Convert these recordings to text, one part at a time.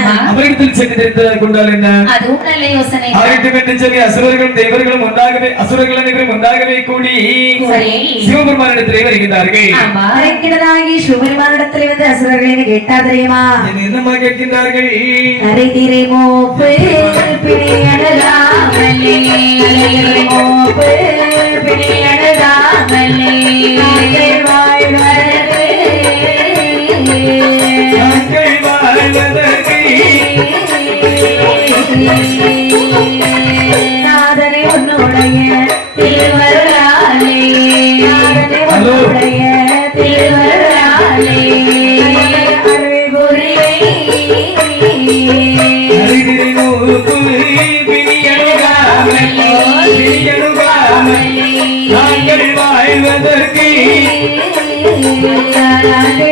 ஆமா. அவரிடத்தில் சென்று தெரிந்து கொண்டால் என்ன அதுவும் நல்ல யோசனை ஆயிரத்தி என்று சொல்லி அசுரர்களும் தேவர்களும் ஒன்றாகவே நாதனை உன்னுடைய திருவருளாலே. நாதனை உன்னுடைய திருவருளாலே. அருள் புரியை வாழ்வதற்கு. வாழ்வதற்கே. திருவருளாகி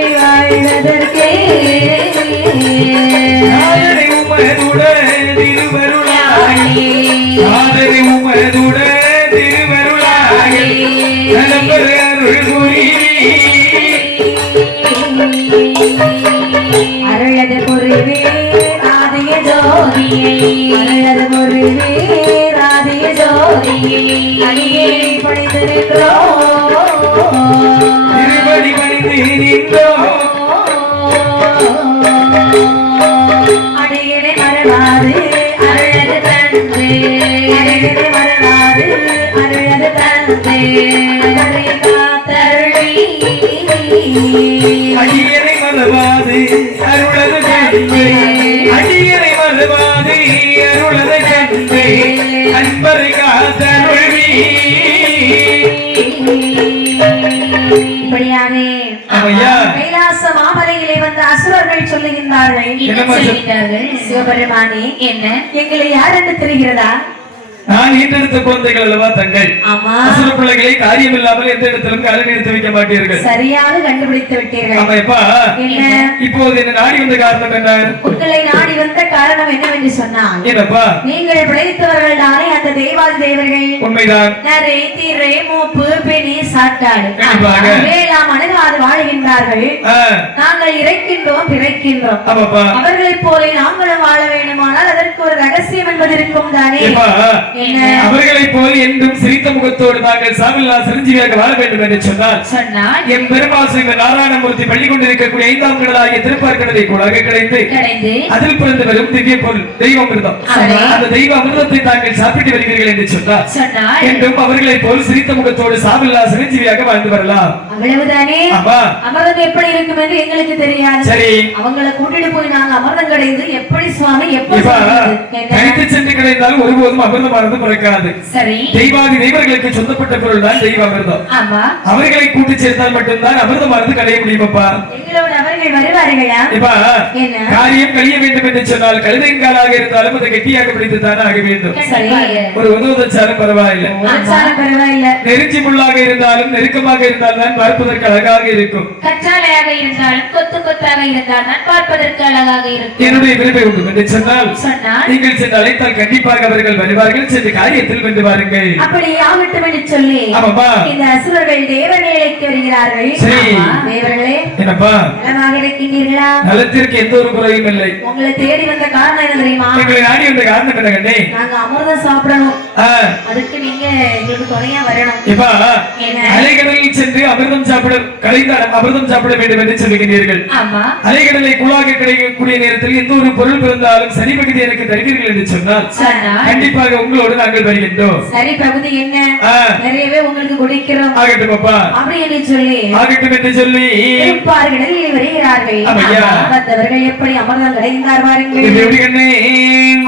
நாதனை உமதுட திருவருளாகி நலம்பெற அருள் புரிவி அருளது பொருவே ராதிய ஜோதியை. அருளது பொருவே ராதிய ஜோதியை. அடியே பணிந்து நின்றோம் திருவடி பணிந்து நின்றோம் அடியனை மறவாது. ஆமையா. கைலாச மாமலையிலே வந்த அசுரர்கள் சொல்லுகின்றார்கள் சிவபெருமானே என்ன? எங்களை யார் என்று தெரிகிறதா? நான் ஈட்டெடுத்த குழந்தைகள் அல்லவா தங்கள்? அசுர பிள்ளைகளை காரியம் இல்லாமல் எந்த இடத்திலும் காலை நிறுத்தி வைக்க மாட்டீர்கள். சரியாக கண்டுபிடித்து விட்டீர்கள். இப்போது என்ன நாடி வந்த காரணம் என்ன? உங்களை நாடி வந்த காரணம் என்னவென்று சொன்னால் என்னப்பா? நீங்கள் பிழைத்தவர்கள் தானே அந்த தெய்வாதி தேவர்கள். உண்மைதான். நரை திரை மூப்பு பிணி சாட்டாடு. வேளாம் அணுகாது வாழ்கின்றார்கள். நாங்கள் இறைக்கின்றோம் பிழைக்கின்றோம். ஆமாப்பா. அவர்களைப் போல நாங்களும் வாழ வேண்டுமானால் அதற்கு ஒரு ரகசியம் என்பது இருக்கும் தானே. அவர்களைப் போல் என்றும் சிரித்த முகத்தோடு நாங்கள் சாமில்லா சிரஞ்சீவியாக வாழ வேண்டும் என்று சொன்னால் என் பெருமாள் ஸ்ரீ நாராயணமூர்த்தி பள்ளி கொண்டிருக்கக்கூடிய ஐந்தாம் கடலாகிய திருப்பார்கடலை கூட கிடைத்து கிடைந்து அதில் பிறந்து வரும் திவ்ய பொருள் தெய்வ அமிர்தம். அந்த தெய்வ அமிர்தத்தை தாங்கள் சாப்பிட்டு வருகிறீர்கள் என்று சொன்னார். என்றும் அவர்களைப் போல் சிரித்த முகத்தோடு சாமில்லா சிரஞ்சீவியாக வாழ்ந்து வரலாம். அவ்வளவுதானே? அமிர்தம் எப்படி இருக்கும் என்று எங்களுக்கு தெரியாது. சரி. அவங்கள கூட்டிட்டு போய் நாங்க அமிர்தம் கிடைந்து எப்படி சுவாமி எப்படி? கழித்து சென்று கிடைந்தாலும் ஒருபோதும் அமிர்தமானது பிறக்காது சரி. தெய்வாதி தெய்வர்களுக்கு சொந்தப்பட்ட பொருள் தான் தெய்வ அமிர்தம் அவர்களை கூட்டி சேர்த்தால் மட்டும்தான் அமிர்தமானது கடைய முடியுமப்பா? காரியம் கழிய வேண்டும் என்று சொன்னால் கழுதையின் காலாக இருந்தாலும் அதை கெட்டியாக பிடித்து தானே ஆக வேண்டும். ஒரு உதவுதச்சாலும் பரவாயில்லை. நெருஞ்சி முள்ளாக இருந்தாலும் நெருக்கமாக இருந்தால் தான் பார்ப்பதற்கு அழகாக இருக்கும். கற்றாழையாக இருந்தாலும் கொத்து கொத்தாக இருந்தால் நான் பார்ப்பதற்கு அழகாக இருக்கும். என்னுடைய விருப்பை உண்டு என்று சொன்னால் சொன்னால்? நீங்கள் சென்று அழைத்தால் கண்டிப்பாக அவர்கள் வருவார்கள். சென்று காரியத்தில் வென்று வாருங்கள். அப்படி ஆகட்டும் என்று சொல்லி இந்த அசுரர்கள் தேவநிலைக்கு வருகிறார்கள். சரி. தேவர்களே என்னப்பா? நலமாக இருக்கின்றீர்களா? நலத்திற்கு எந்த ஒரு குறையும் இல்லை. உங்களை தேடி வந்த காரணம் என்ன தெரியுமா? எங்களை நாடி வந்த காரணம் என்ன கண்டே நாங்க அமிர்தம் சாப்பிடணும். அதுக்கு நீங்க எங்களுக்கு துணையா வரணும். இப்பா? அலைகடலில் சென்று அமிர்தம் சாப்பிட கலைந்த அமிர்தம் சாப்பிட வேண்டும் என்று சொல்லுகிறீர்கள் ஆமா. அலைகடலை குழாக கிடைக்கக்கூடிய நேரத்தில் எந்த ஒரு பொருள் பிறந்தாலும் சரி பகுதி எனக்கு தருவீர்கள் என்று சொன்னால்? கண்டிப்பாக உங்களோடு நாங்கள் வருகின்றோம். சரி பகுதி என்ன? நிறையவே உங்களுக்கு கொடுக்கிறோம். ஆகட்டும் அப்பா. அப்படி என்று சொல்லி. ஆகட்டும் என்று சொல்லி. திருப்பார்களில் வருகிறார்கள். வந்தவர்கள் எப்படி அமிர்தம் கிடைந்தார் பாருங்கள்.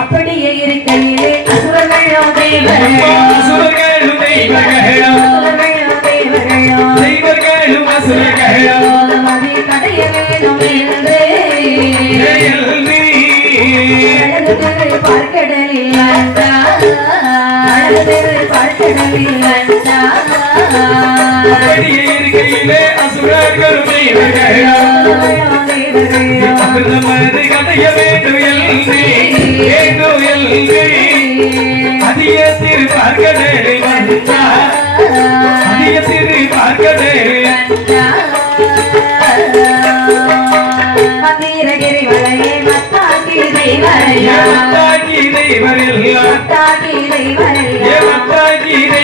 அப்படியே இருக்கையிலே அசுரர்களும் தெய்வர்களோ அசுரர்களோ தேவர்களோ தெய்வர்களும் பார்க்கடலில். வந்தார் அழகு திரு பார்க்கடலில் வந்தார் இருக்கையிலே தெய்வர்களோ அமிர்தமது கடைய வேண்டும் அதிக திரு பார்க்கடலை வந்தார் அதிக திரு மந்திரகிரி மத்தாக்கி மத்தாக்கி மத்தாக்கி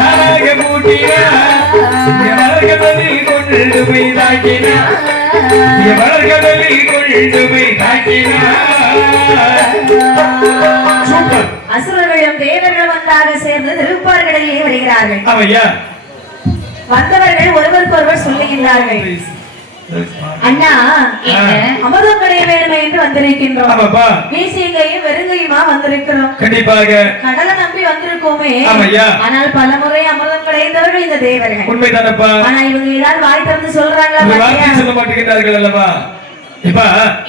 நானாக கூட்டினார் கடலை கொண்டு போய் தாக்கினார் எவர்கடலில் கொண்டு போய் தாக்கினார் அசுரர்களும் தேவர்களும் ஒன்றாக சேர்ந்து திருப்பார்களிலே வருகிறார்கள். வந்தவர்கள் ஒருவருக்கொருவர் சொல்லுகின்றார்கள். அண்ணா என்ன? அமிர்தம் கடைய வேணுமே என்று வந்திருக்கின்றோம் வீசியங்கையும் வெறுங்கையுமா வந்திருக்கிறோம். கண்டிப்பாக. கடலை நம்பி வந்திருக்கோமே. ஆனால் பல முறை கடைந்தவர்கள் இந்த தேவர்கள். உண்மைதானப்பா. ஆனா இவங்க ஏதாவது வாய் திறந்து சொல்றாங்களா? சொல்ல மாட்டேங்கிறார்கள் அல்லவா? இப்ப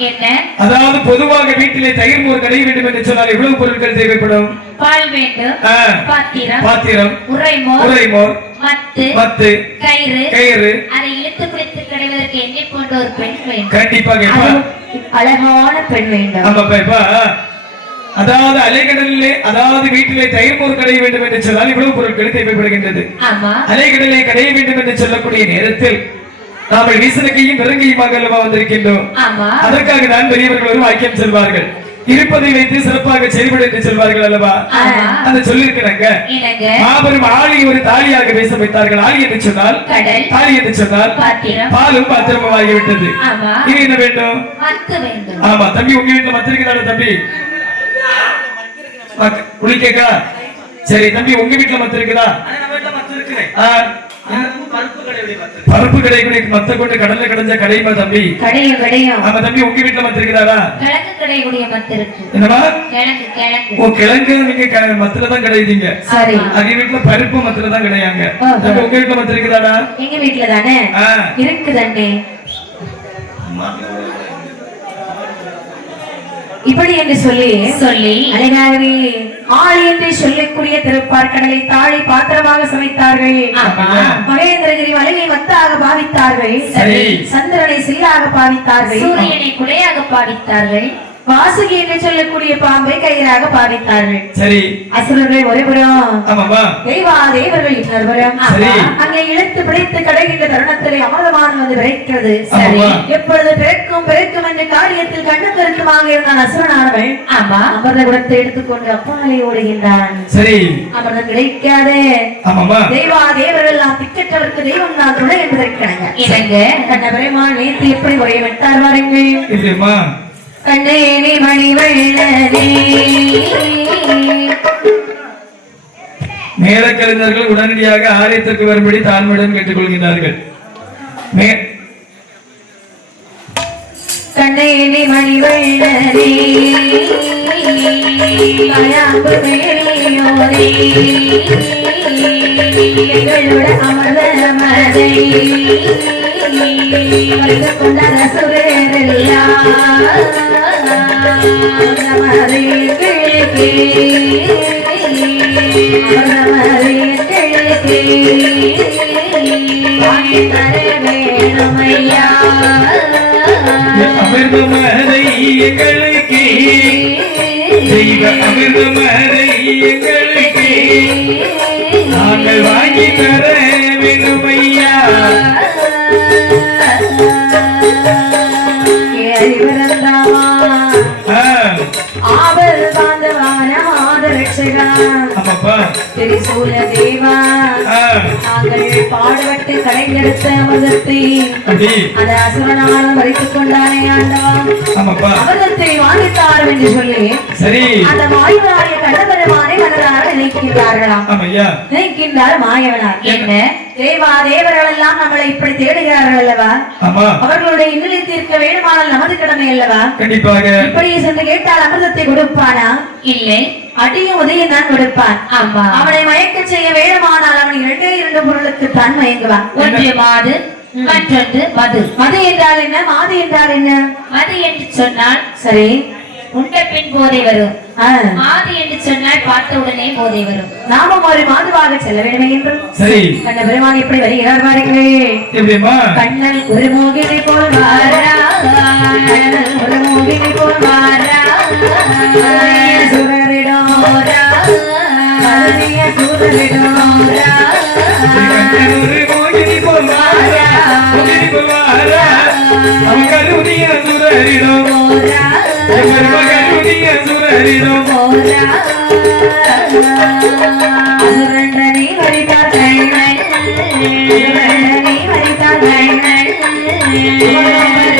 என்ன? அதாவது பொதுவாக வீட்டிலே தயிர் மோர் கடைய வேண்டும் என்று சொன்னால் எவ்வளவு பொருட்கள் தேவைப்படும்? பால் வேண்டும் பாத்திரம் பாத்திரம் உரைமோர் உரை மோர் மத்து கயிறு கயிறு. அதை இழுத்து பிடித்து கிடைவதற்கு என்னை போன்ற ஒரு பெண் வேண்டும். கண்டிப்பாக இப்ப அதுவும் அழகான பெண் வேண்டும். ஆமாப்பா இப்ப அதாவது அலைக்கடலிலே அதாவது வீட்டிலே தயிர் மோர் கடைய வேண்டும் என்று சொன்னால் இவ்வளவு பொருட்கள் தேவைப்படுகின்றது ஆமா. அலைக்கடலை கடைய வேண்டும் என்று சொல்லக்கூடிய நேரத்தில் நாமல் வீசனக்கையும் விறங்கையுமாக அல்லவா வந்திருக்கின்றோம். ஆமா. அதற்காக தான் பெரியவர்கள் ஒரு வாக்கியம் செல்வார்கள். இருப்பதை வைத்து சிறப்பாக செயல்படு என்று சொல்வார்கள் அல்லவா? அதை சொல்லியிருக்கிறாங்க. மாபெரும் ஆளி ஒரு தாலியாக பேச வைத்தார்கள். ஆளி என்று சொன்னால் கடல் தாலி என்று சொன்னால் பாத்திரம் பாலும் பாத்திரமும் ஆகிவிட்டது. ஆமா. இது என்ன வேண்டும்? ஆமா தம்பி உங்க வீட்டுல மத்திருக்கிறாரு தம்பி. குளிக்கக்கா சரி தம்பி உங்க வீட்டுல மத்த இருக்குதா ஆ, பருப்பு கடை கூட மத்த கொண்டு கடல்ல கடைஞ்ச கடைமா தம்பி? கடையும் கடையும் ஆமா தம்பி உங்க வீட்டுல மத்த கிழக்கு கடையுடைய மத்து இருக்கு என்னமா கிழக்கு கிழக்கு ஓ கிழங்கு நீங்க மத்துல தான் கிடையுதீங்க சரி. அங்க வீட்டுல பருப்பு மத்துல தான் கிடையாங்க உங்க வீட்டுல மத்த எங்க வீட்டுல தானே ஆ. இப்படி என்று சொல்லி சொல்லி அழகாகவே ஆள் என்று சொல்லக்கூடிய திருப்பார்கடலை தாழி பாத்திரமாக சமைத்தார்கள். மகேந்திரகிரி மலையை மத்தாக பாவித்தார்கள். சந்திரனை சில்லாக பாவித்தார்கள் சூரியனை குடையாக பாவித்தார்கள் வாசுகி என்று சொல்லக்கூடிய பாம்பை கயிறாக பாவித்தார்கள் சரி. அசுரர்கள் ஆமாமா தெய்வா தேவர்கள் இன்னொருபுறம். அங்கே இழுத்து பிடித்து கடைகின்ற தருணத்திலே அமிர்தமான வந்து பிறக்கிறது சரி. எப்பொழுது பிறக்கும் பிறக்கும் என்று காரியத்தில் கண்ணு கருத்துமாக இருந்தான் அசுரனானவன் ஆமா. அமிர்த குடத்தை எடுத்துக்கொண்டு அப்பாலே ஓடுகின்றான். சரி. அமிர்தம் கிடைக்காது. தெய்வா தேவர்கள் எல்லாம் திக்கற்றவருக்கு தெய்வம் நான் துணை என்பதற்கிணங்க எனக்கு கண்ண பெருமாள் நேற்று எப்படி உரையமிட்டார் வாருங்கள் கண்ணேனி மணி வெள்ளனே மேலக்கலைஞர்கள் உடனடியாக ஆலயத்திற்கு வரும்படி தாழ்மையுடன் கேட்டுக்கொள்கிறார்கள். மே கண்ணேனி மணி எங்களோட அமர்ந்த மதை வந்து கொண்ட ரசுரரெல்லாம் அமரமறை கிழக்கே அமரமறை கிழக்கே வாங்கி தர வேணுமையா அமிர்தமதை எங்களுக்கு தெய்வ அமிர்தமதை எங்களுக்கு நாங்கள் வாங்கி தர வேண்டும் திரிசூல தேவா. நாங்கள் பாடுபட்டு கடைந்தெடுத்த அமிர்தத்தை அந்த அசுரனாலும் மறைத்துக் கொண்டானே ஆண்டவா. அமிர்தத்தை வாங்கித்தாரும் என்று சொல்லி சரி. அந்த நினைக்கின்றார்களாம். ஆமையா நினைக்கின்றார் மாயவனார். என்ன? தேவா தேவர்கள் எல்லாம் நம்மளை இப்படி தேடுகிறார்கள் அல்லவா? ஆமா. அவர்களுடைய இன்னலை தீர்க்க வேண்டுமானால் நமது கடமை அல்லவா? கண்டிப்பாக. இப்படி சென்று கேட்டால் அமிர்தத்தை கொடுப்பானா? இல்லை. அடியும் உதயம் தான் கொடுப்பான். ஆமா. அவனை மயக்க செய்ய வேண்டுமானால் அவன் இரண்டே இரண்டு பொருளுக்கு தான் மயங்குவான். ஒன்று மாது மற்றொன்று மது. மது என்றால் என்ன? மாது என்றால் என்ன? மது என்று சொன்னால் சரி. உண்ட பின் போதை வரும். மாது என்று சொன்னால் பார்த்த உடனே போதை வரும். நாமும் ஒரு மாதுவாக செல்ல வேண்டுமே என்று. சரி. கண்ண பெருமான் எப்படி வருகிறார் பாருங்கள். கண்ணன் ஒரு மோகினி போல் வாரா ஒரு மோகினி போல் மாறா சுரரிடம் மோரா கருணிய சூரரிடம் மோரா கண்ணனூரு மோகினி போல் வாரா, மோகினி போல் வாரா. அவன் கருணிய சுரரிடம் அசுரண்டனை வரித்தார் கண்ணன் அசுரண்டனை வரித்தார் கண்ணன்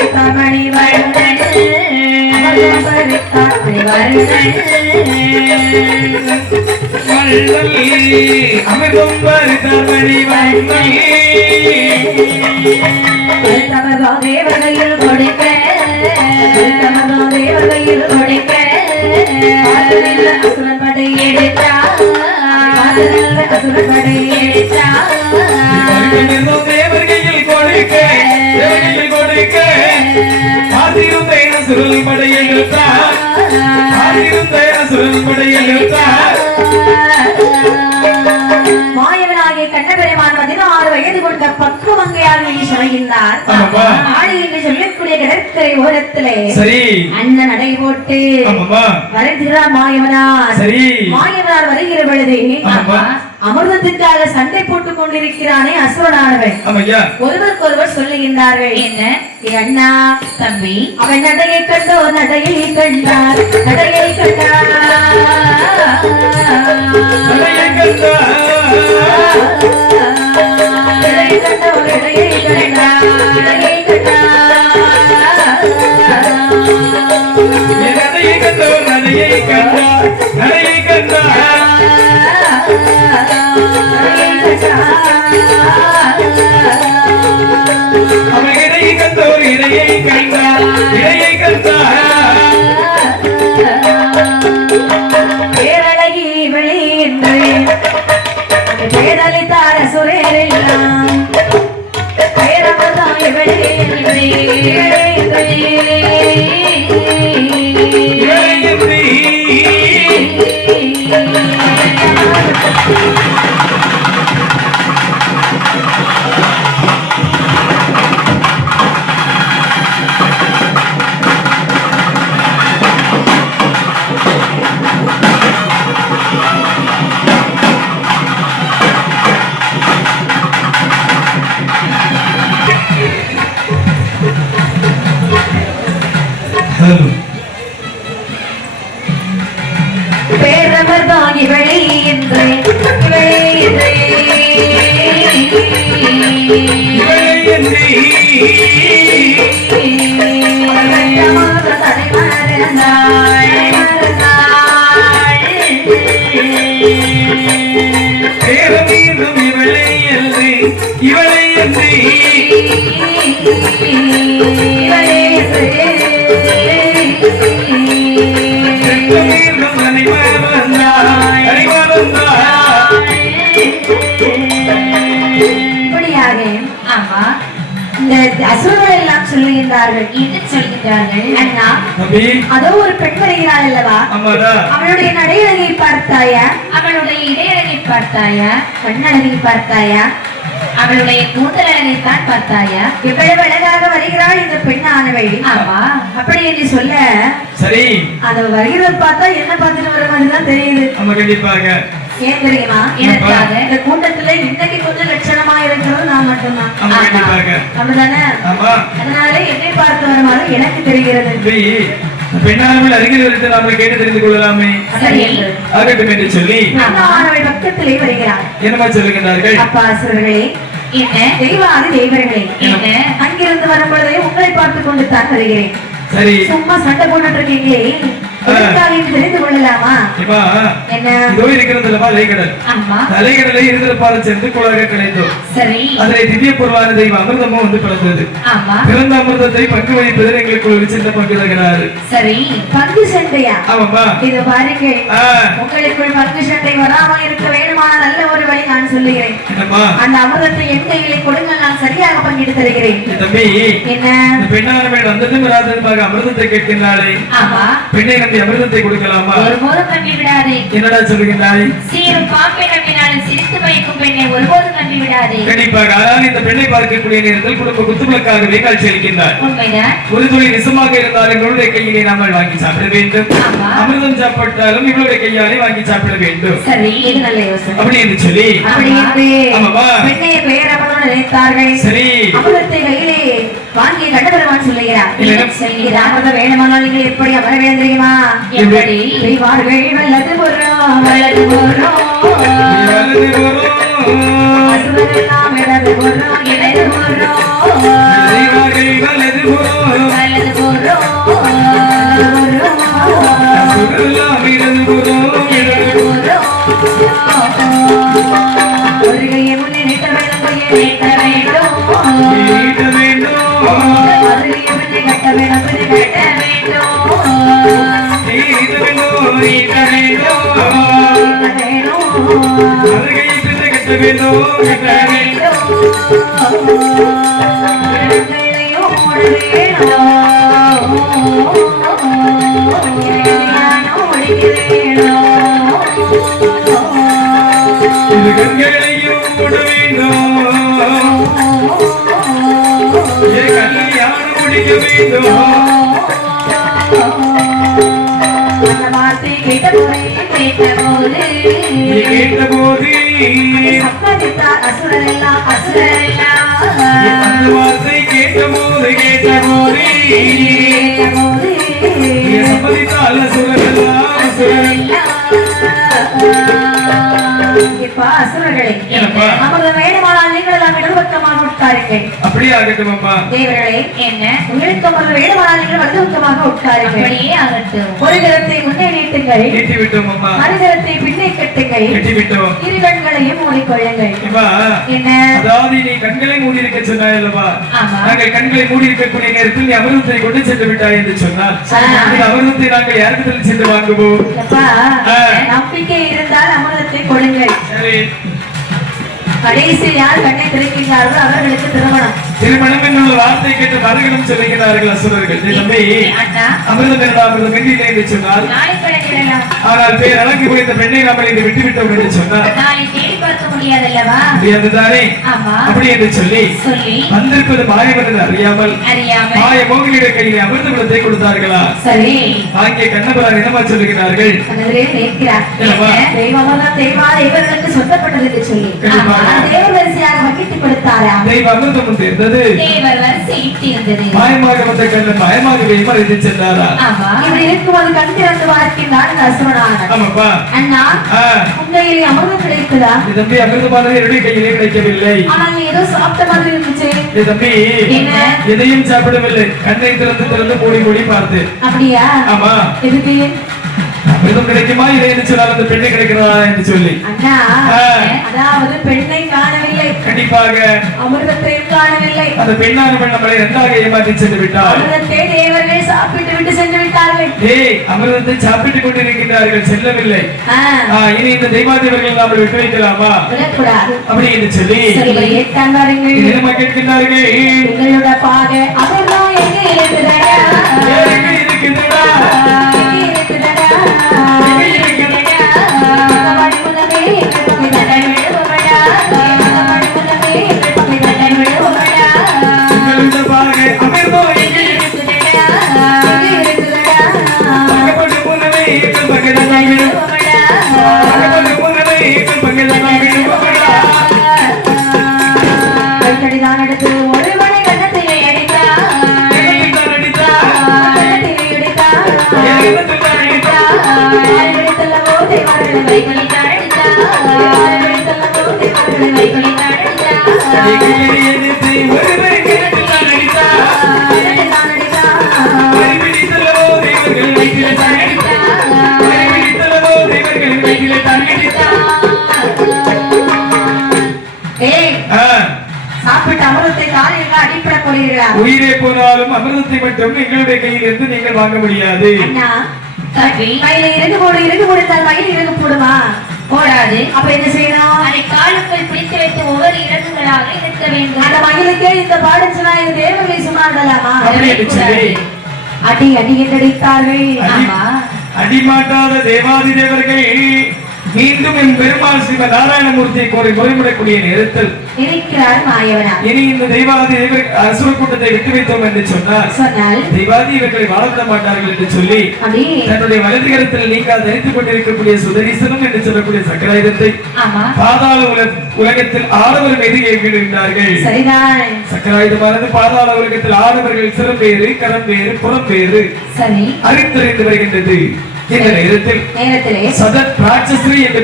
அமர்தம் வரித்தார் அமிர்தம் வருத்தமணி வண்ணி தமதா தேவகையில் கொடுக்க ஆமாப்பா. ஆடு என்று சொல்லக்கூடிய கடற்கரை ஓரத்திலே சரி. அண்ணன் நடை போட்டு வருகிறார் மாயவனார். சரி. மாயவனார் வருகிற பொழுது. அமிர்தத்துக்காக சண்டை போட்டுக் கொண்டிருக்கிறானே அசுரனானவன் ஆமையா ஒருவருக்கொருவர் சொல்லுகின்றார்கள் என்ன? "ஏ அண்ணா தம்பி. அவன் நடையை கண்டோ நடையை கண்டார். நடையை கண்டார். நடையை கண்டார். அவன் இடையை கண்டவர் இடையை கண்டார் இடையை கண்டார் Yeah. பேரமதாய் வெளியின்று வெளியின்று இடையின்றி இப்படியாக ஆமா இந்த அசுரர்கள் எல்லாம் சொல்லுகின்றார்கள். என்ன அண்ணா அதோ ஒரு பெண் வருகிறாள் அல்லவா? அவளுடைய நடையழகை பார்த்தாயா? அவளுடைய இடையழகை பார்த்தாயா? கண்ணழகை பார்த்தாயா? அவளுடைய கூந்தலழகை தான் பார்த்தாயா? எவ்வளவு அழகாக வருகிறாள் இந்த பெண்ணானவள் ஆமா. அப்படி என்று சொல்ல சரி. அந்த வருகிறத பார்த்தா என்ன பார்த்துட்டு வர மாதிரி தான் தெரியுது. ஆமா கண்டிப்பாக. ஏன் தெரியுமா? எனக்காக இந்த கூட்டத்துல இன்னைக்கு கொஞ்சம் லட்சணமா இருக்கிறது நான் மட்டும்தான். அப்படிதானே? அதனால என்னை பார்த்து வருமாறு எனக்கு தெரிகிறது. பெண்ணாமல் அருகில் இருந்து நாம கேட்டு தெரிந்து கொள்ளலாமே. சரி. ஆகட்டும் என்று சொல்லி பெண்ணானவள் பக்கத்திலே என்னமா சொல்லுகின்றார்கள்? அப்பா அசுரர்களே என்ன? தெய்வாதி தெய்வர்களே என்ன? அங்கிருந்து வரும் பொழுதே உங்களை பார்த்து கொண்டு தான் வருகிறேன். சரி. சும்மா சண்டை போட்டுட்டு இருக்கீங்களே. இதோ இருக்கிறது அல்லவா அலைகடல் அலைகடலை இருந்திருப்பாறு சென்று குழாக கிடைத்தோம் சரி. அதிலே திவ்ய பொருளான தெய்வம் அமிர்தமும் வந்து பிறந்தது. பிறந்த அமிர்தத்தை பங்கு வகிப்பதில் எங்களுக்கு ஒரு சின்ன பங்கு தருகிறாரு. சரி. பங்கு சண்டையா? இது பாருங்க. உங்களுக்குள் பங்கு சண்டை வராமல் இருக்க வேணுமான நல்ல ஒரு வழி நான் சொல்லுகிறேன். அந்த அமிர்தத்தை என் கையிலே கொடுங்கள். நான் சரியாக பங்கிட்டு தருகிறேன். தம்பி என்ன? இந்த பெண்ணானவன் வந்ததும் அமிர்தத்தை கேட்கின்றாளே. ஆமா. பெண்ணை நம்பி சொல்லி அமிர்தத்தை கொடுக்கலாமா? ஒருபோதும் நம்பி விடாதே. என்னடா சொல்லுகின்றாய்? சீரும் பாம்பை நம்பினாலும் சிரித்து மயக்கும் பெண்ணை ஒருபோதும் நம்பி விடாதே. கண்டிப்பாக இந்த பெண்ணை பார்க்கக்கூடிய நேரத்தில் குடும்ப குத்துவிளக்காகவே காட்சி அளிக்கின்றார் உண்மைதான். ஒரு துளி விஷமாக இருந்தாலும் இவளுடைய கையிலே நாமல் வாங்கி சாப்பிட வேண்டும். ஆமா. அமிர்தம் சாப்பிட்டாலும் இவளுடைய கையாலே வாங்கி சாப்பிட வேண்டும். சரி இது நல்ல யோசனை. அப்படி என்று சொல்லி. அப்படி என்று ஆமாவா? பெண்ணை நினைத்தார்கள். சரி. அமிர்தத்தை கையிலே வாங்கி கண்டபெருமான் சொல்லுகிறார். இல்லைனா- சொல்லுகிறார் அமிர்தம் வேணுமானால் நீங்கள் எப்படி அமர வேண்டும் தெரியுமா? எப்படி செய்வார்கள் வல்லது புறம் வல்லது புறம் வலது புறம், அசுரரெல்லாம் இடது புறம் இடது புறம் வேணும். இது கண்களையும் மூட கல்யாணம் முடிக்க வேண்டும் கேட்டபோது. சம்மதித்தார் அசுரரெல்லாம் அசுரரெல்லாம். அந்த வார்த்தை கேட்டபோது கேட்டபோது. சம்மதித்தால் அசுரர்களே என்னப்பா? நமது உட்காருங்கள் அப்படியே ஆகட்டும் அம்மா. தேவர்களே என்ன? உங்களுக்கு வேணுமானால் நீங்கள் வலதுபக்கமாக உட்காருங்கள் அப்படியே ஆகட்டும். ஒரு கரத்தை முன்னே நீட்டுங்கள். நீட்டி விட்டோம் அம்மா மறுகரத்தை பின்னே கட்டுங்கள். கட்டி விட்டோம் இரு கண்களையும் மூடிக்கொள்ளுங்கள். இப்பா என்ன? அதாவது நீ கண்களை மூடி இருக்க சொன்னாய் அல்லவா ஆமா. நாங்கள் கண்களை மூடி இருக்கக்கூடிய நேரத்தில் நீ அமிர்தத்தை கொண்டு சென்று விட்டாய் என்று சொன்னால் ஆ. இந்த அமிர்தத்தை நாங்கள் யாருக்கு சென்று வாங்குவோம். நம்பிக்கை இருந்தால் அமிர்தத்தை கொடுங்கள். சரி. கடைசி யார் கண்ணை திறக்கின்றார்களோ அவர்களுக்கு திருமணம். திருமணம் என்னுள்ள வார்த்தை கேட்டு மறுகளும் சொல்லுகிறார்கள் அசுரர்கள். தம்பி அமிர்தம் அமிர்தம் என்று சொன்னால் ஆனால் பேர் அழகு குறைந்த பெண்ணை நம்மளை இதை விட்டு விட்டோம் என்று சொன்னார். முடியாதுதானே? அப்படி என்று சொல்லி வந்திருப்பது என்று அறியாமல் மாய மோகினியுடைய கையிலே அமிர்த குலத்தை கொடுத்தார்களா? வாங்கிய கண்ணபுரான் என்னமா சொல்லுகிறார்கள்? மனதிலே நிற்கிறார் என்னவா? தெய்வமாக தெய்வா இவர்களுக்கு சொந்தப்பட்டது என்று சொல்லி. ஆமா, தேவ வரிசையாக வகித்து கொடுத்தாரா தெய்வ அமிர்தம் இருந்தது தேவர் வரிசை இருந்தது மாயமாக வந்த கண்ணன் மாயமாகவே மறைந்து சென்றாரா ஆமா. இப்படி இருக்கும்போது கண் திறந்து பார்க்கின்றான் இந்த அசுரனாக ஆமாப்பா. அண்ணா உண்மையிலே அமிர்தம் கிடைத்ததா? இந்த தம்பி அமிர்தமானது என்னுடைய கையிலே கிடைக்கவில்லை. ஆனால் நீ ஏதோ சாப்பிட்ட மாதிரி இருந்துச்சு. இந்த தம்பி என்ன? எதையும் சாப்பிடவில்லை. கண்ணை திறந்து திறந்து மூடி மூடி பார்த்து. அப்படியா? ஆமா. எதுக்கு? அமிர்தம் கிடைக்குமா இதை என்று சொன்னால் அந்த பெண்ணை கிடைக்கிறதா என்று சொல்லி. அண்ணா. அதாவது பெண்ணை காணவில்லை கண்டிப்பாக அமிர்தத்தையும் காணவில்லை. அந்த பெண்ணானவள் நம்மளை இரண்டாக ஏமாற்றி சென்று அமிர்தத்தை தேவர்கள் சாப்பிட்டு விட்டு சென்று விட்டார்கள். ஏய் அமிர்தத்தை சாப்பிட்டுக் கொண்டிருக்கிறார்கள் செல்லவில்லை. இனி இந்த தெய்வாதேவர்கள் நாமல் விட்டு வைக்கலாமா? அப்படி என்று சொல்லி கேட்கின்றார்கள். உங்களோட பாக அமிர்தம் எங்க இருக்குதடா அமிர்தத்தை காலையில் அடிப்பட போகிறீர்களா உயிரே போனாலும் அமிர்தத்தை மட்டும் எங்களுடைய கையிலிருந்து நீங்கள் வாங்க முடியாது. கையில போடு போடுத்தால் மயில் இறகு போடுமா? போடாது. அப்ப என்ன செய்யணும்? அதை காலுக்குள் பிடித்து வைத்து ஒவ்வொரு இறகுகளாக இருக்க வேண்டும். அந்த மயிலுக்கே இந்த பாடுச்சுனா இது தேவர்களை சும்மா சொல்லி அடி அடி என்று அடித்தார்கள். அடி- ஆமா. அடிமாட்டாத தேவாதி தேவர்கள் மீண்டும் என் பெருமாள் ஸ்ரீம நாராயணமூர்த்தியை கோரி முறைமுடக்கூடிய நேரத்தில் இருக்கிறார் மாயவனா இனி இந்த தெய்வாதி தேவர் அசுர கூட்டத்தை விட்டு வைத்தோம் என்று சொன்னால் சொன்னால் தெய்வாதி இவர்களை வாழவிட மாட்டார்கள் என்று சொல்லி அப்படி. தன்னுடைய வலது கரத்தில் நீங்கள் தரித்துக் கொண்டிருக்கக்கூடிய சுதரிசனம் என்று சொல்லக்கூடிய சக்கராயுதத்தை ஆமா. பாதாள உலக உலகத்தில் ஆடவர் மீது ஏவிடுகிறார்கள் சக்கராயுதமானது பாதாள உலகத்தில் ஆடவர்கள் சிறம் வேறு கரம் வேறு புறம் வேறு சரி. அறிந்தறிந்து வருகின்றது. இந்த நேரத்தில் நேரத்திலே சதத் ராட்சஸ்ரீ என்ற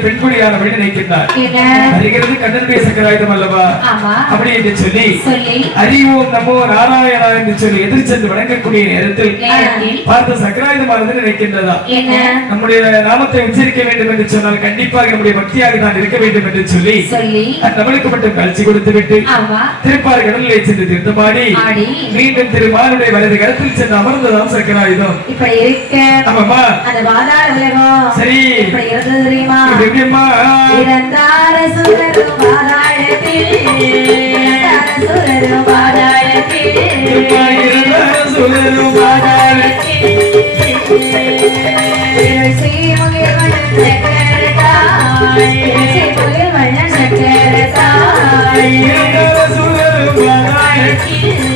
நினைக்கின்றார். என்ன? அறிகிறது கண்ணனுடைய சக்கராயுதம் அல்லவா? அப்படி என்று சொல்லி அறிவோம் நமோ நாராயணா என்று சொல்லி எதிர் சென்று வணங்கக்கூடிய நேரத்தில் பார்த்த சக்கராயுதமானது நினைக்கின்றதா? என்ன? நம்முடைய நாமத்தை உச்சரிக்க வேண்டும் என்று சொன்னால் கண்டிப்பாக நம்முடைய பக்தியாக நான் இருக்க வேண்டும் என்று சொல்லி நம்மளுக்கு மட்டும் காட்சி கொடுத்து விட்டு ஆமா. திருப்பார் கடலிலே சென்று தீர்த்தமாடி ஆடி. மீண்டும் திருமாலுடைய வலது கரத்தில் சென்று அமர்ந்ததாம் சக்கராயுதம். இப்படி இருக்க பாதாள உலகம் சரி இருந்தது தெரியுமா இறந்தார சுரரும் பாதாளத்தில் சுரரும் பாதாளத்தில் சுழலும் பாதாளத்தில். சீமுகில் வண்ணன் சக்கரத்தாள். இருள் சீமுகில் சக்கரத்தாள். இருந்தா சுழலும் பாதாளத்தில்.